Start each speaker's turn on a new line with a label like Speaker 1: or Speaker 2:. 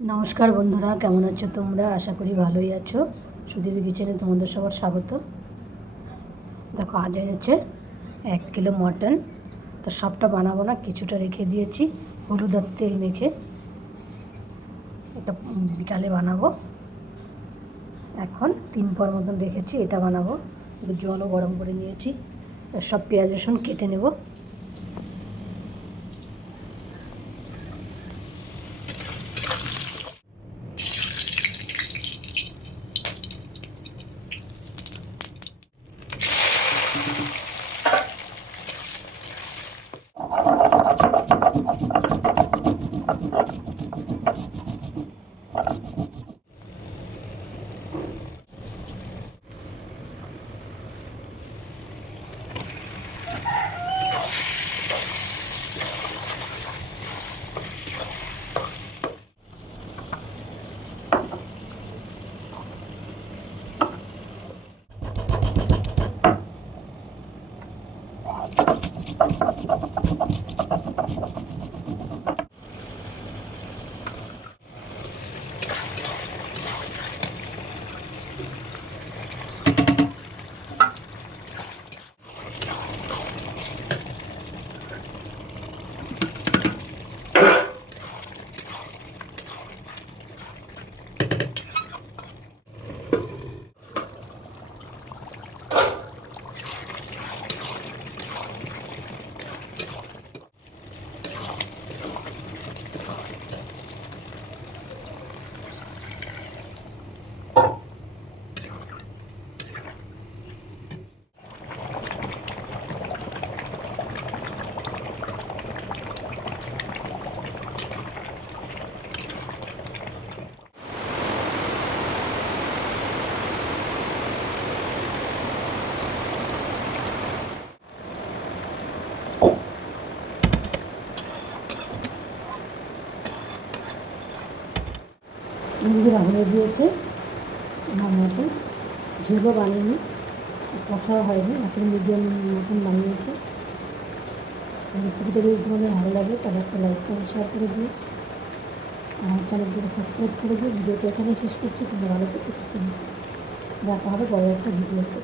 Speaker 1: নমস্কার বন্ধুরা, কেমন আছো তোমরা? আশা করি ভালোই আছো। সুদীপ কিচেনে তোমাদের সবার স্বাগত। দেখো, আজ এনেছে এক কিলো মটন। তো সবটা বানাবো না, কিছুটা রেখে দিয়েছি। হলুদ আর তেল মেখে এটা বিকালে বানাবো। এখন তিন পর মতন রেখেছি, এটা বানাবো। জলও গরম করে নিয়েছি। সব পেঁয়াজ রসুন কেটে নেব। Thank you. বন্ধুরা হয়ে দিয়েছে আমার মতন ঝুলো বানিয়ে কষাও হয়নি। এখন মিডিয়াম মতন বানিয়েছে। রেসিপিটা যদি তোমাদের ভালো লাগে। তাহলে একটা লাইক করে শেয়ার করে দিও। আমার চ্যানেলটিকে সাবস্ক্রাইব করে দিও। ভিডিওটা এখানে শেষ করছি। তোমরা ভালো থেকে দেখা হবে বড় একটা ভিডিওতে